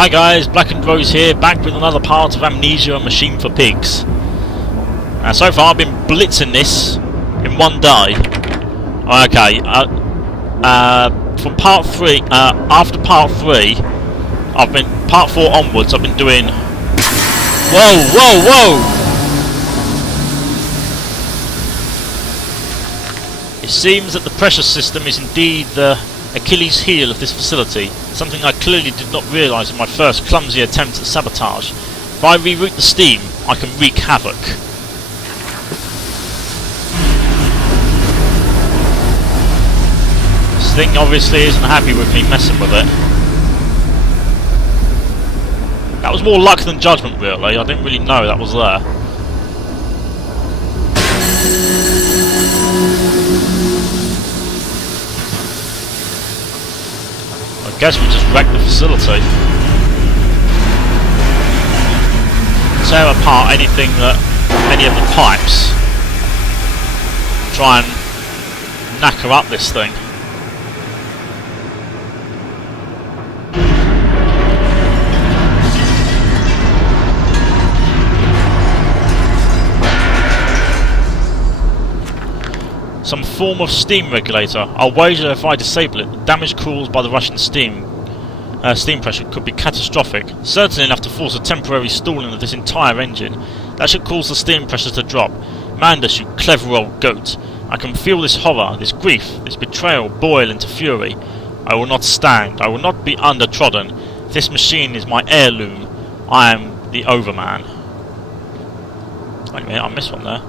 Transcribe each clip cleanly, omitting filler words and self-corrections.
Hi guys, blackendrose here, back with another part of Amnesia, a Machine for Pigs. So far I've been blitzing this in one day. Okay, from part 3, after part 3, part 4 onwards, I've been doing... Whoa, whoa, whoa! It seems that the pressure system is indeed the Achilles heel of this facility, something I clearly did not realise in my first clumsy attempt at sabotage. If I reroute the steam, I can wreak havoc. This thing obviously isn't happy with me messing with it. That was more luck than judgment really, I didn't really know that was there. I guess we just wrecked the facility. Tear apart anything that, any of the pipes. Try and knacker up this thing. Some form of steam regulator. I'll wager if I disable it, the damage caused by the Russian steam pressure could be catastrophic, certainly enough to force a temporary stalling of this entire engine. That should cause the steam pressure to drop. Mandus, you clever old goat. I can feel this horror, this grief, this betrayal boil into fury. I will not stand, I will not be undertrodden. If this machine is my heirloom, I am the overman. Wait a minute, I missed one there.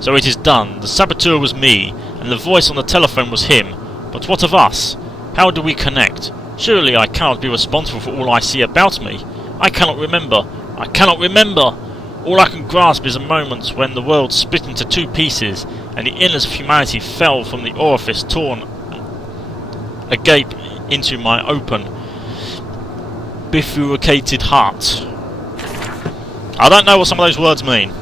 So it is done. The saboteur was me, and the voice on the telephone was him. But what of us? How do we connect? Surely I cannot be responsible for all I see about me. I cannot remember. I cannot remember! All I can grasp is a moment when the world split into two pieces, and the innards of humanity fell from the orifice torn agape into my open, bifurcated heart. I don't know what some of those words mean,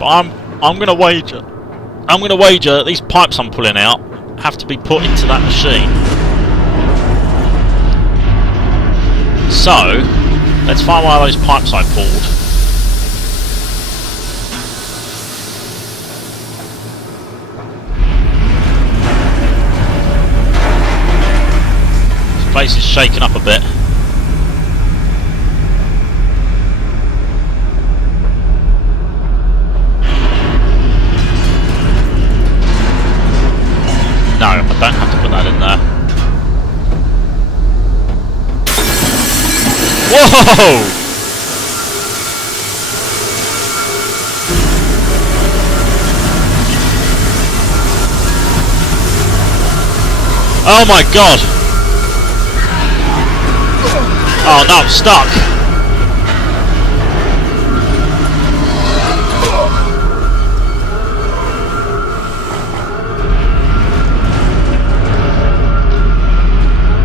but I'm gonna wager that these pipes I'm pulling out have to be put into that machine. So, let's find one of those pipes I pulled. This place is shaking up a bit. No, I don't have to put that in there. Whoa! Oh my god! Oh no, I'm stuck!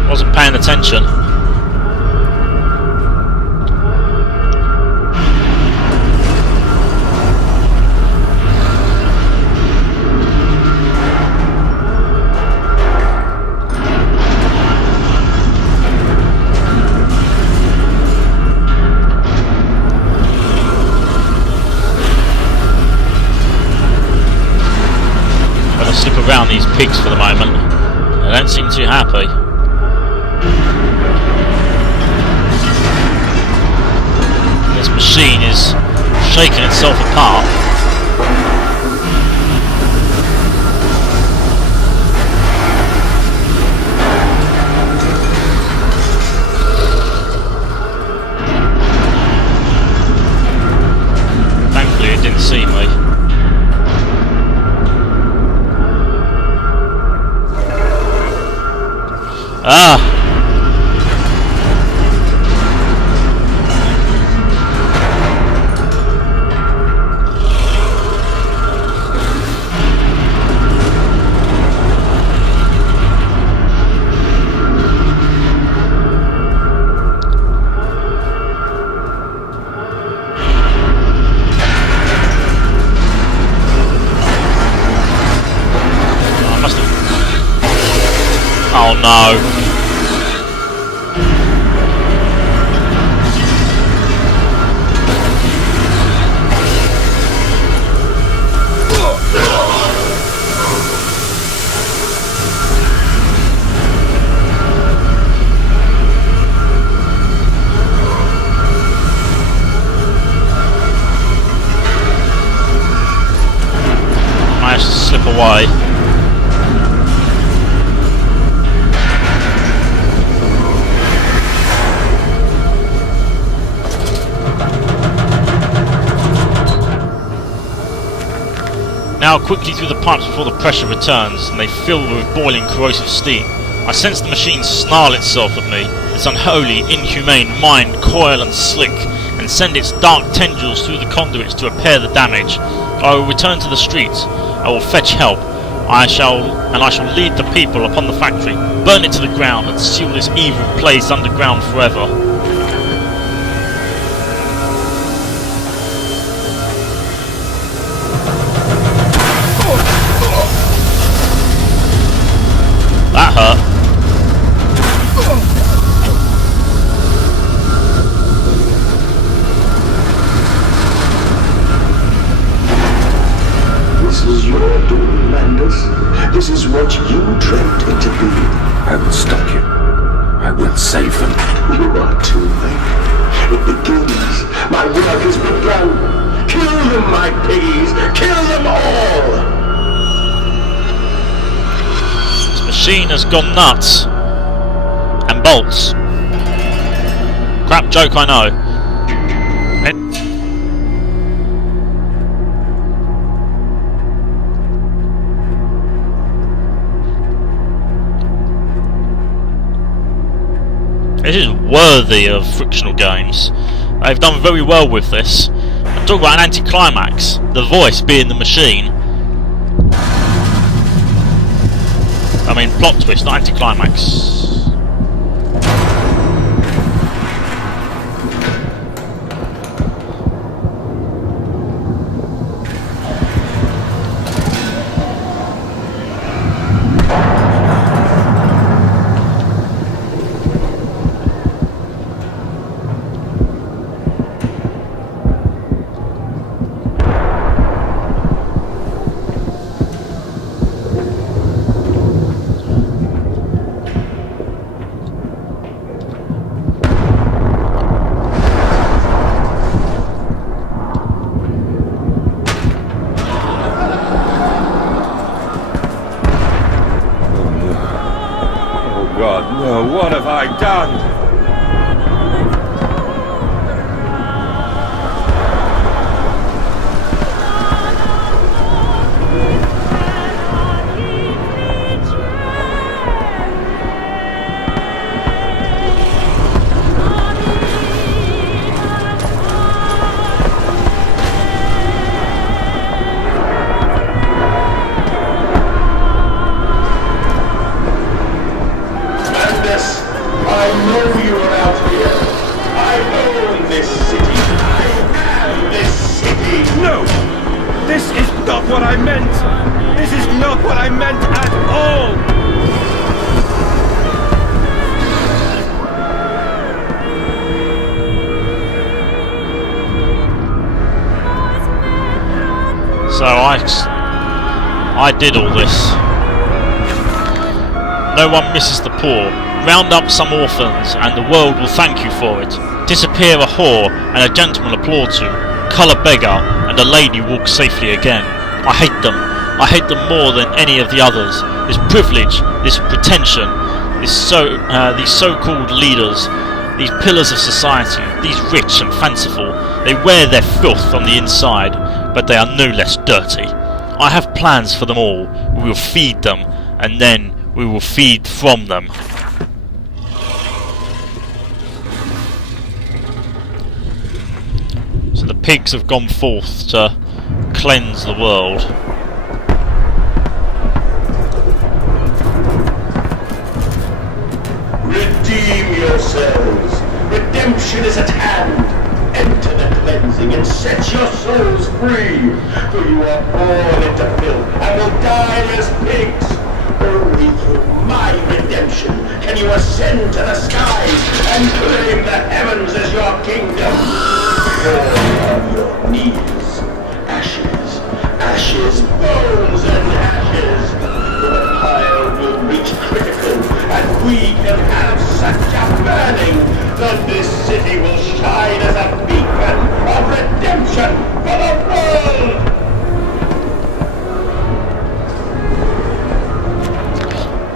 Wasn't paying attention. I'm gonna slip around these pigs for the moment. They don't seem too happy. This machine is shaking itself apart. Thankfully it didn't see me. Ah! Oh no. away. Now quickly through the pipes before the pressure returns, and they fill with boiling corrosive steam. I sense the machine snarl itself at me, its unholy, inhumane mind coil and slick, and send its dark tendrils through the conduits to repair the damage. I will return to the streets. I will fetch help. I shall lead the people upon the factory, burn it to the ground, and seal this evil place underground forever. That hurt. This is your doom, Landis. This is what you dreamt it to be. I will stop you. I will save them. You are too late. It begins. My work has begun. Kill them, my piggies. Kill them all. Machine has gone nuts. And bolts. Crap joke, I know. This is worthy of frictional games. They've done very well with this. I'm talking about an anticlimax. The voice being the machine. I mean, plot twist, not anticlimax. God, no, what have I done? What I meant! This is not what I meant at all! So I did all this. No one misses the poor. Round up some orphans and the world will thank you for it. Disappear a whore and a gentleman applaud to. Cull a beggar and a lady walks safely again. I hate them. I hate them more than any of the others. This privilege, this pretension, these so-called leaders, these pillars of society, these rich and fanciful, they wear their filth on the inside, but they are no less dirty. I have plans for them all. We will feed them, and then we will feed from them. So the pigs have gone forth to cleanse the world. Redeem yourselves. Redemption is at hand. Enter the cleansing and set your souls free. For you are born into filth and will die as pigs. Only through my redemption can you ascend to the skies and claim the heavens as your kingdom. Fall on your knees. Ashes, ashes, bones and ashes. The pile will reach critical, and we can have such a burning that this city will shine as a beacon of redemption for the world!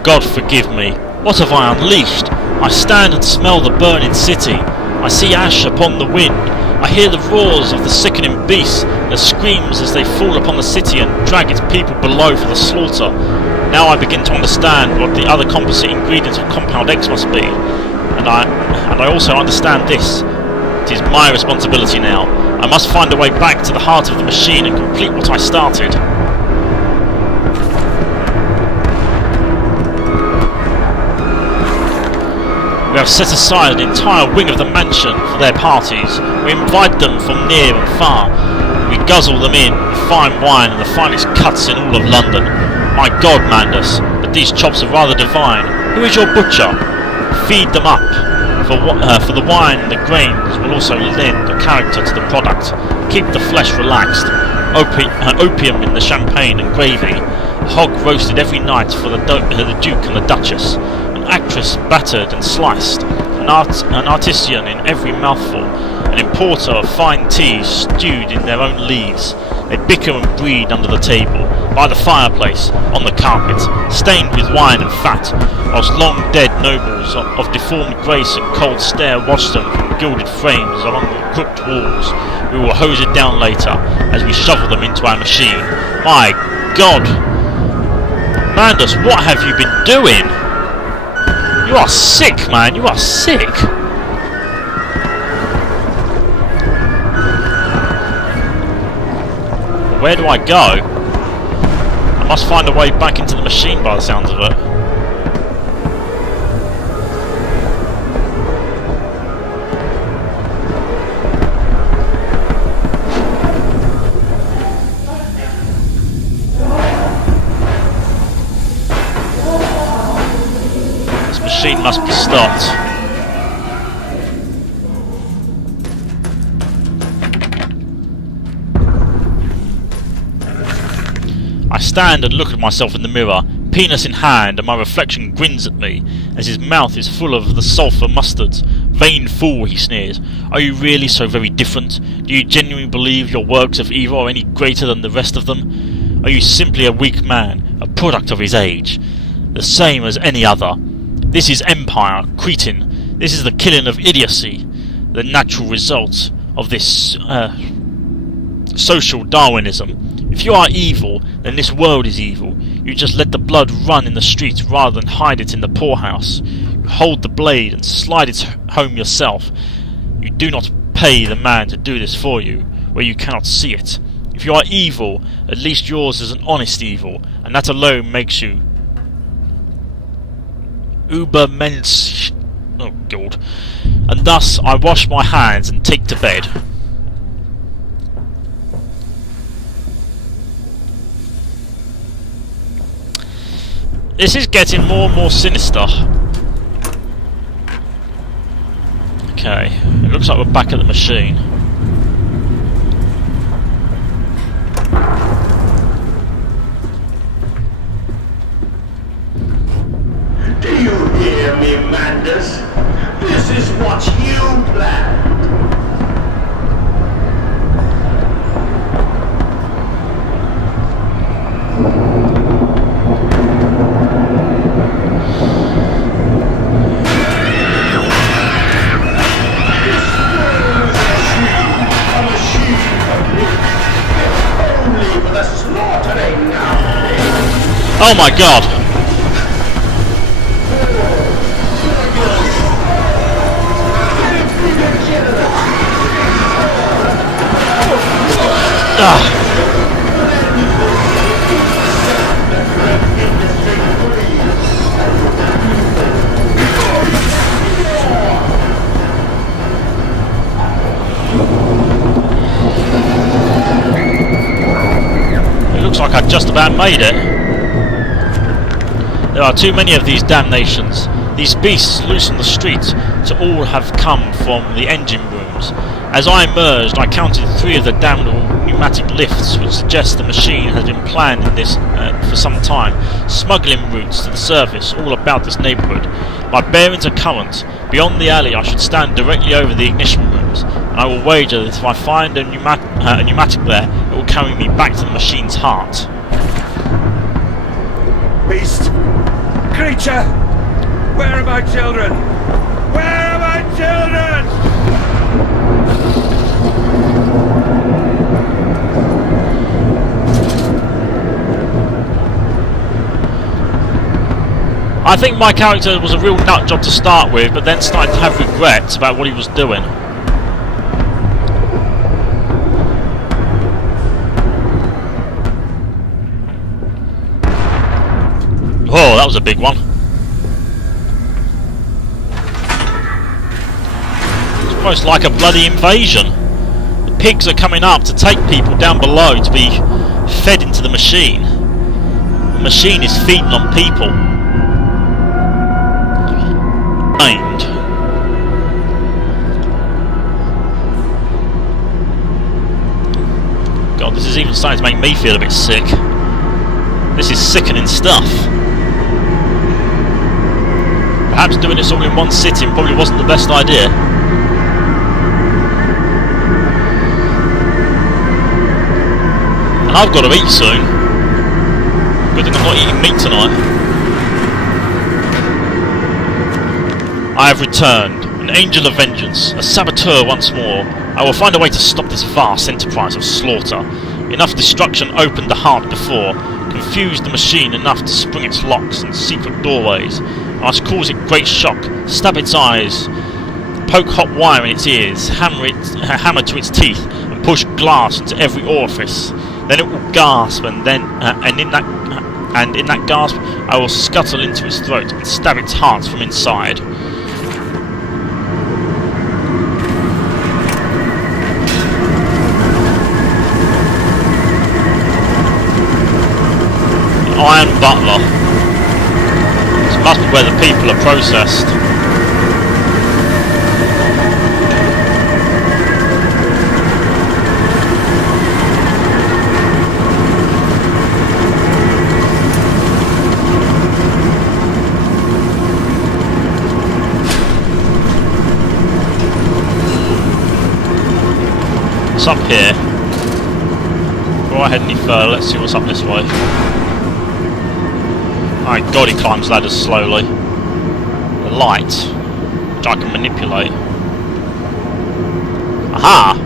God forgive me. What have I unleashed? I stand and smell the burning city. I see ash upon the wind. I hear the roars of the sickening beasts, the screams as they fall upon the city and drag its people below for the slaughter. Now I begin to understand what the other composite ingredients of Compound X must be. And I also understand this. It is my responsibility now. I must find a way back to the heart of the machine and complete what I started. We have set aside an entire wing of the mansion for their parties. We invite them from near and far. We guzzle them in with fine wine and the finest cuts in all of London. My God, Mandus, but these chops are rather divine. Who is your butcher? Feed them up. For the wine and the grains will also lend a character to the product. Keep the flesh relaxed. Opium in the champagne and gravy. Hog roasted every night for the Duke and the Duchess. An actress battered and sliced. An artisan in every mouthful. An importer of fine tea stewed in their own leaves. They bicker and breed under the table, by the fireplace, on the carpet, stained with wine and fat, whilst long-dead nobles of deformed grace and cold stare watch them from gilded frames along the crooked walls. We will hose it down later, as we shovel them into our machine. My God! Mandus, what have you been doing? You are sick, man, you are sick! Where do I go? I must find a way back into the machine by the sounds of it. This machine must be stopped. I stand and look at myself in the mirror, penis in hand, and my reflection grins at me, as his mouth is full of the sulphur mustards. Vain fool, he sneers. Are you really so very different? Do you genuinely believe your works of evil are any greater than the rest of them? Are you simply a weak man, a product of his age, the same as any other? This is empire, cretin. This is the killing of idiocy, the natural result of this, social Darwinism. If you are evil, then this world is evil. You just let the blood run in the streets rather than hide it in the poorhouse. You hold the blade and slide it home yourself. You do not pay the man to do this for you, where you cannot see it. If you are evil, at least yours is an honest evil, and that alone makes you Ubermensch. Oh God. And thus I wash my hands and take to bed. This is getting more and more sinister. Okay, it looks like we're back at the machine. Do you hear me, Mandus? This is what you planned. Oh my God! Ah. It looks like I've just about made it. There are too many of these damnations. These beasts loose on the street to all have come from the engine rooms. As I emerged, I counted 3 of the damnable pneumatic lifts, which suggests the machine has been planned in this for some time, smuggling routes to the surface all about this neighbourhood. My bearings are current. Beyond the alley I should stand directly over the ignition rooms, and I will wager that if I find a pneumatic there, it will carry me back to the machine's heart. Beast, creature! Where are my children? Where are my children? I think my character was a real nut job to start with, but then started to have regrets about what he was doing. Oh, that was a big one. It's almost like a bloody invasion. The pigs are coming up to take people down below to be fed into the machine. The machine is feeding on people. Aimed. God, this is even starting to make me feel a bit sick. This is sickening stuff. Perhaps doing this all in one sitting probably wasn't the best idea. And I've got to eat soon. Good thing I'm not eating meat tonight. I have returned, an angel of vengeance, a saboteur once more. I will find a way to stop this vast enterprise of slaughter. Enough destruction opened the heart before, confused the machine enough to spring its locks and secret doorways. I must cause it great shock, stab its eyes, poke hot wire in its ears, hammer to its teeth, and push glass into every orifice. Then it will gasp, and in that gasp, I will scuttle into its throat and stab its heart from inside. Iron Butler. This must be where the people are processed. It's up here. Before I head any further, let's see what's up this way. My God, he climbs ladders slowly. The light, which I can manipulate. Aha!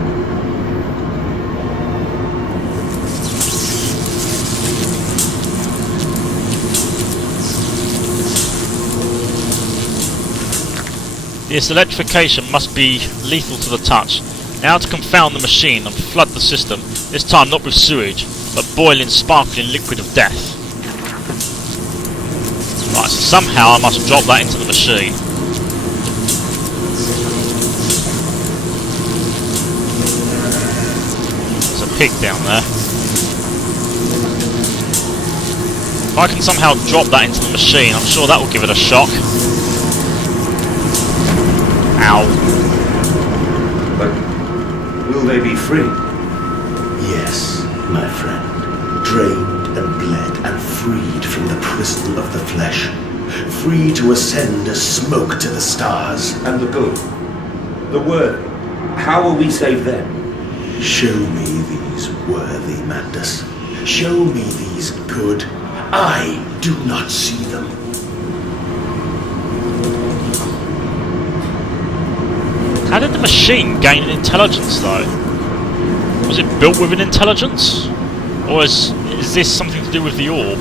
This electrification must be lethal to the touch. Now to confound the machine and flood the system, this time not with sewage, but boiling, sparkling liquid of death. Right, so somehow I must drop that into the machine. There's a pig down there. If I can somehow drop that into the machine, I'm sure that will give it a shock. Ow. But will they be free? Yes, my friend. Drained and bled and freed from the prison of the flesh. Free to ascend as smoke to the stars. And the good? The worthy? How will we save them? Show me these worthy, Mandus. Show me these good. I do not see them. How did the machine gain an intelligence, though? Was it built with an intelligence? Or is this something to do with the orb?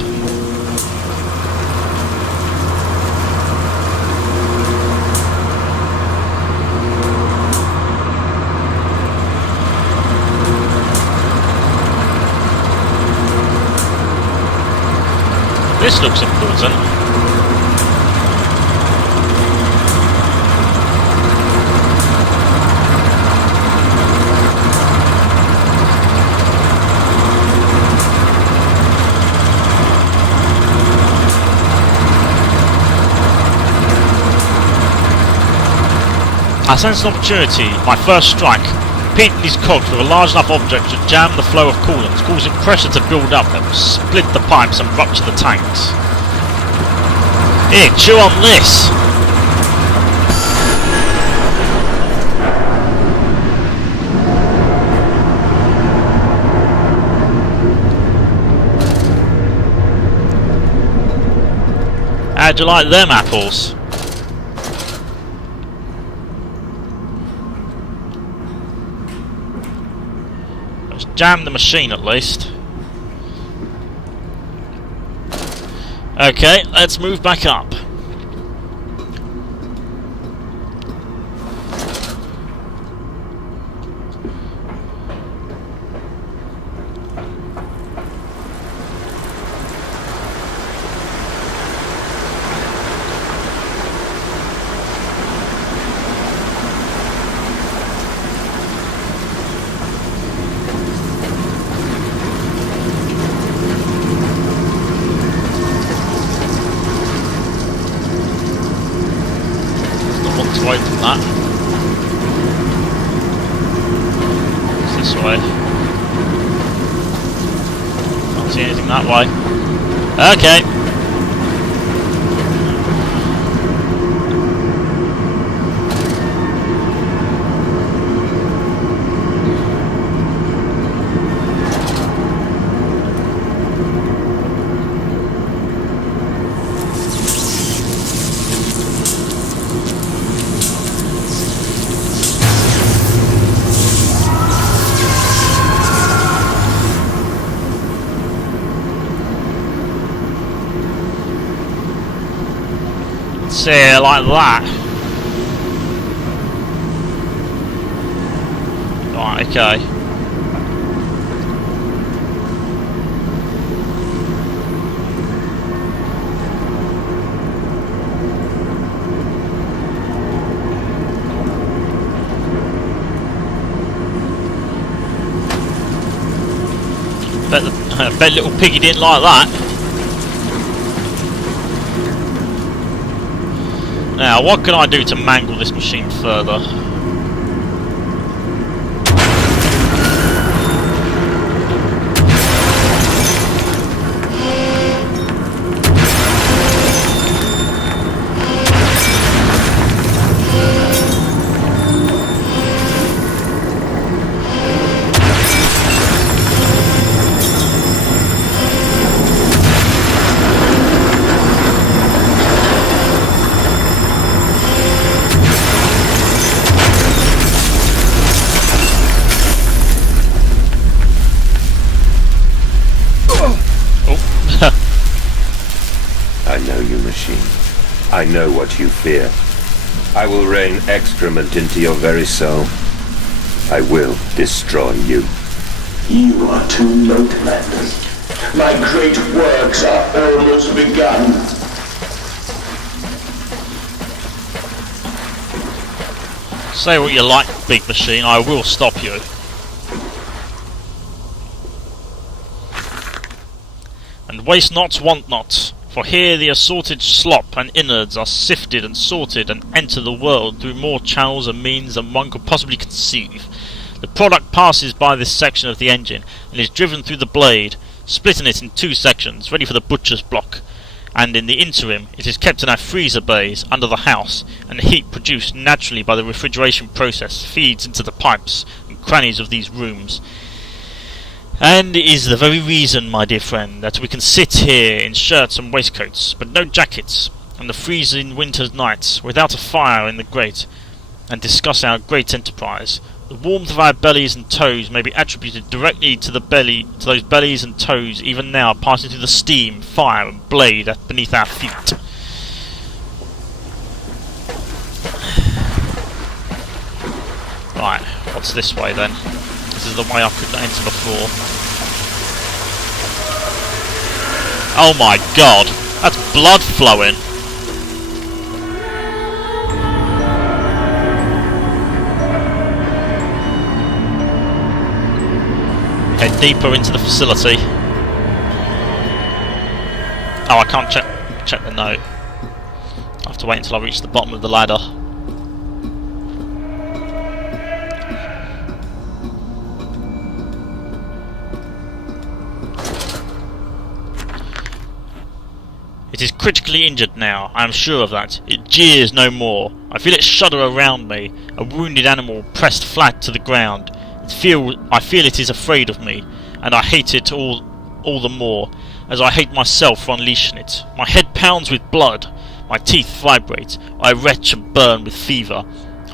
This looks important. I sense an opportunity, my first strike. Painting these cogs with a large enough object to jam the flow of coolant, causing pressure to build up that will split the pipes and rupture the tanks. Here, chew on this! Add How'd you like them apples? Let's jam the machine at least. Okay, let's move back up. To open that. It's this way. Can't see anything that way. Okay. See, like that. Right, okay. Bet little piggy didn't like that. Now, what can I do to mangle this machine further? I know you, machine. I know what you fear. I will rain excrement into your very soul. I will destroy you. You are too late, Landers. My great works are almost begun. Say what you like, big machine, I will stop you. And waste not, want not. For here the assorted slop and innards are sifted and sorted and enter the world through more channels and means than one could possibly conceive. The product passes by this section of the engine and is driven through the blade, splitting it in two sections, ready for the butcher's block. And in the interim, it is kept in our freezer bays under the house, and the heat produced naturally by the refrigeration process feeds into the pipes and crannies of these rooms. And it is the very reason, my dear friend, that we can sit here in shirts and waistcoats, but no jackets, on the freezing winter's nights, without a fire in the grate, and discuss our great enterprise. The warmth of our bellies and toes may be attributed directly to those bellies and toes even now passing through the steam, fire, and blade beneath our feet. Right, what's this way then? This is the way I couldn't enter before. Oh my god, that's blood flowing. Head deeper into the facility. Oh, I can't check the note. I have to wait until I reach the bottom of the ladder. It is critically injured now, I am sure of that. It jeers no more. I feel it shudder around me, a wounded animal pressed flat to the ground. I feel it is afraid of me, and I hate it all the more, as I hate myself for unleashing it. My head pounds with blood. My teeth vibrate. I retch and burn with fever.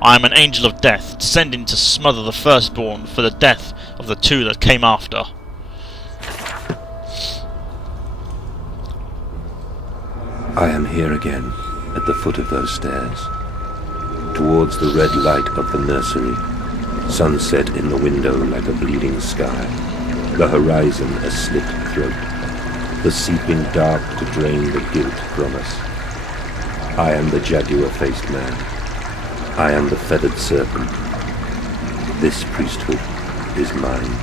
I am an angel of death, descending to smother the firstborn for the death of the two that came after. I am here again, at the foot of those stairs. Towards the red light of the nursery, sunset in the window like a bleeding sky, the horizon a slit throat, the seeping dark to drain the guilt from us. I am the jaguar-faced man. I am the feathered serpent. This priesthood is mine.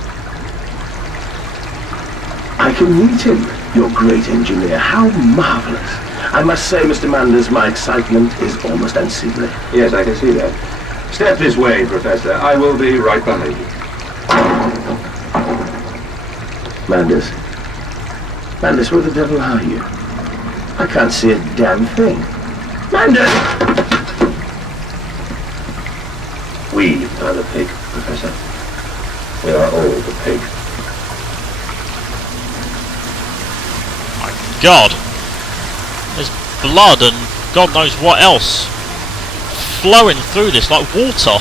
I can meet him, your great engineer. How marvelous. I must say, Mr. Manders, my excitement is almost unseemly. Yes, I can see that. Step this way, Professor. I will be right behind you. Manders. Manders, where the devil are you? I can't see a damn thing. Manders! We are the pig, Professor. We are all the pig. My God! There's blood and God knows what else flowing through this like water.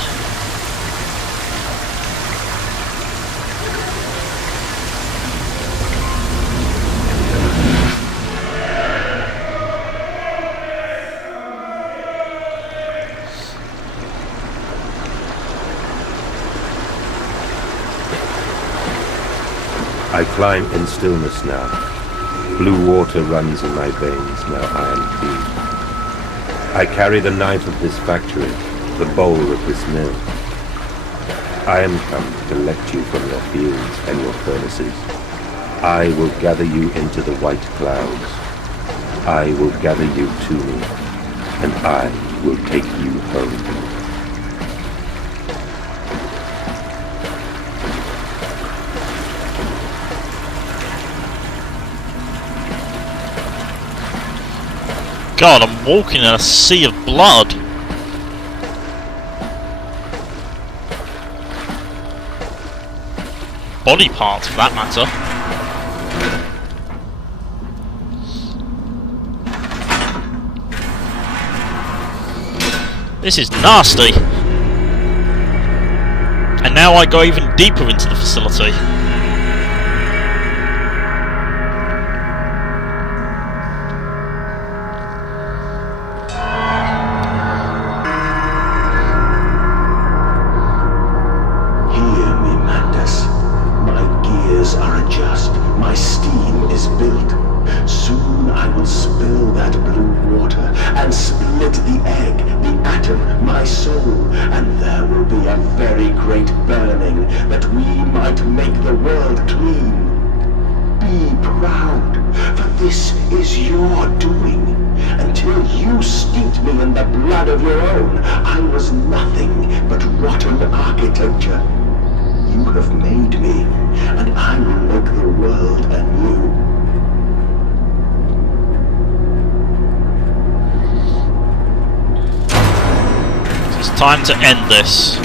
I climb in stillness now. Blue water runs in my veins, now I am clean. I carry the knife of this factory, the bowl of this mill. I am come to collect you from your fields and your furnaces. I will gather you into the white clouds. I will gather you to me, and I will take you home. God, I'm walking in a sea of blood. Body parts, for that matter. This is nasty. And now I go even deeper into the facility. Time to end this.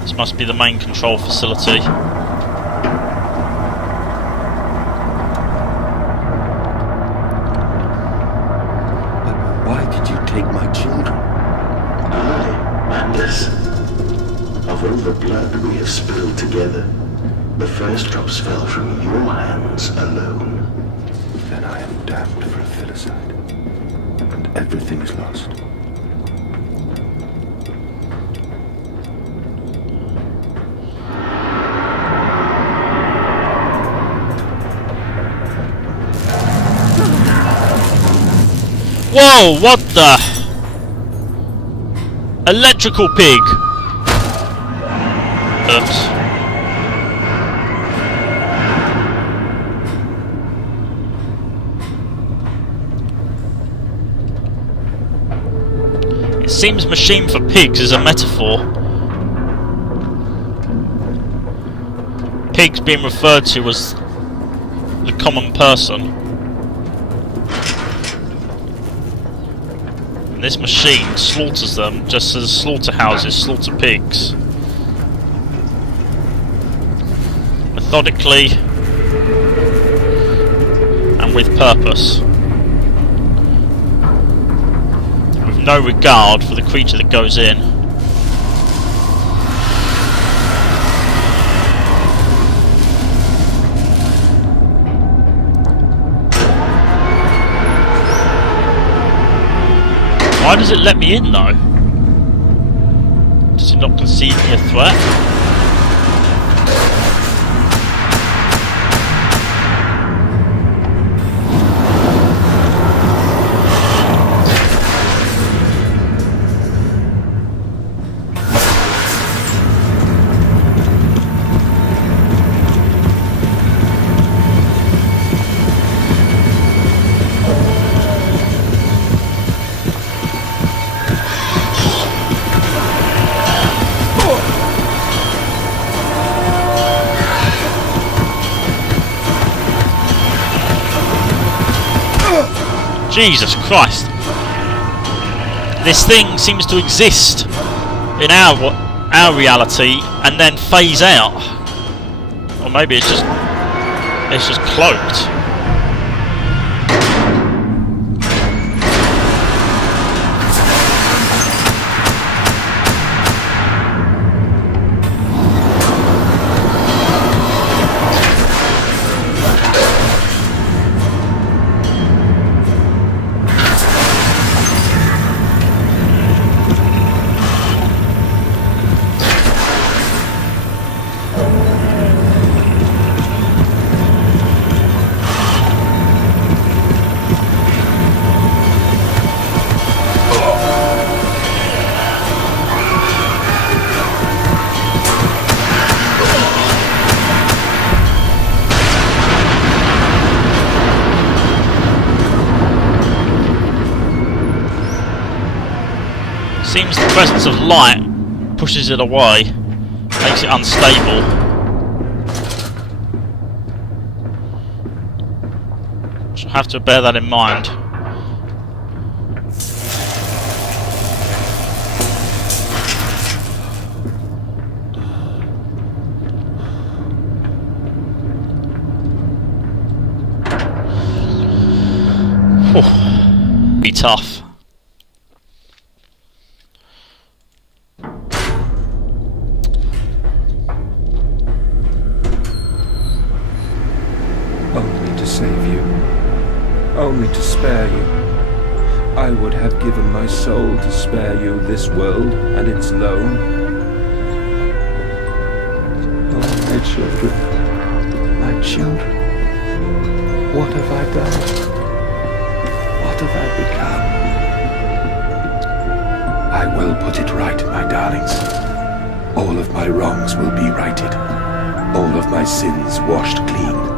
This must be the main control facility. Take my children. I, Manders. Of all the blood we have spilled together, the first drops fell from your hands alone. Then I am damned for a filicide, and everything is lost. Whoa, what the? Electrical pig! Oops. It seems machine for pigs is a metaphor. Pigs being referred to as the common person. And this machine slaughters them just as slaughterhouses slaughter pigs. Methodically and with purpose. With no regard for the creature that goes in. Why does it let me in though? Does it not conceive me a threat? Jesus Christ! This thing seems to exist in our reality and then phase out, or maybe it's just cloaked. Seems the presence of light pushes it away, makes it unstable. So I have to bear that in mind. Whew. Be tough. Only to save you. Only to spare you. I would have given my soul to spare you this world and its loan. Oh, my children. My children. What have I done? What have I become? I will put it right, my darlings. All of my wrongs will be righted. All of my sins washed clean.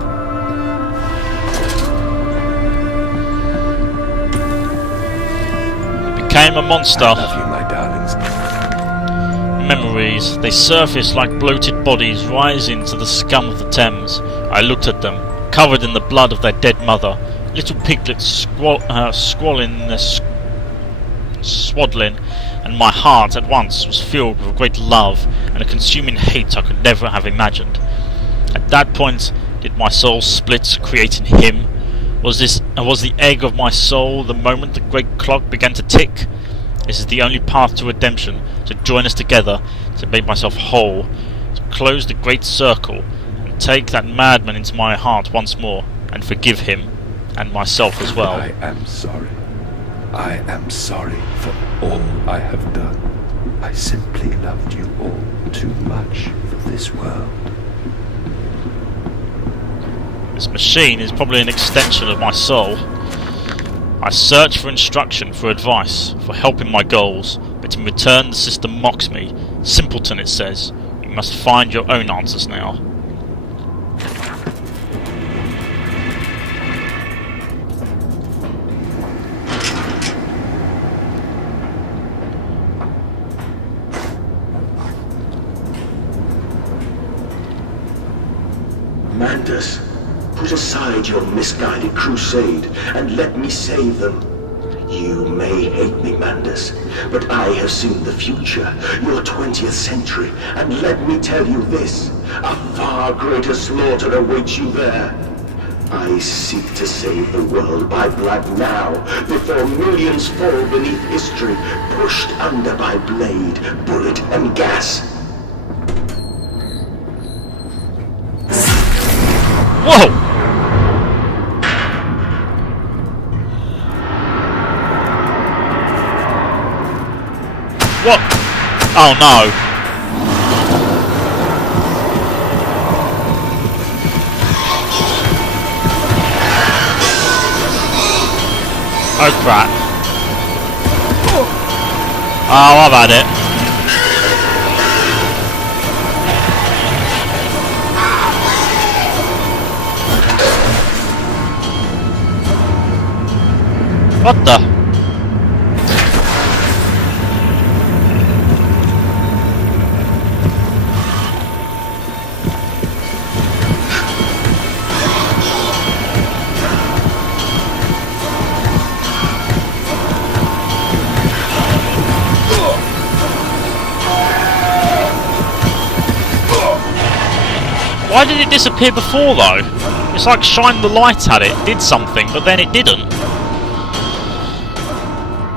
Became a monster. I love you, my darlings. Memories, they surface like bloated bodies rising to the scum of the Thames. I looked at them, covered in the blood of their dead mother, little piglets swaddling, and my heart at once was filled with a great love and a consuming hate I could never have imagined. At that point did my soul split, creating him. Was the egg of my soul the moment the great clock began to tick? This is the only path to redemption, to join us together, to make myself whole, to close the great circle, and take that madman into my heart once more, and forgive him, and myself as well. I am sorry. I am sorry for all I have done. I simply loved you all too much for this world. This machine is probably an extension of my soul. I search for instruction, for advice, for help in my goals, but in return the system mocks me. Simpleton, it says. You must find your own answers now. Mantus, put aside your misguided crusade and let me save them. You may hate me, Mandus, but I have seen the future, your 20th century, and let me tell you this, a far greater slaughter awaits you there. I seek to save the world by blood now, before millions fall beneath history, pushed under by blade, bullet, and gas. Whoa! What? Oh no. Oh crap. Oh, I've had it. What the? Why did it disappear before though? It's like shine the light at it, did something, but then it didn't.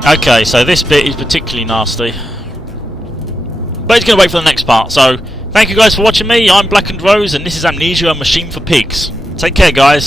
Okay, so this bit is particularly nasty. But it's going to wait for the next part, so thank you guys for watching me. I'm blackendrose and this is Amnesia, a machine for pigs. Take care guys.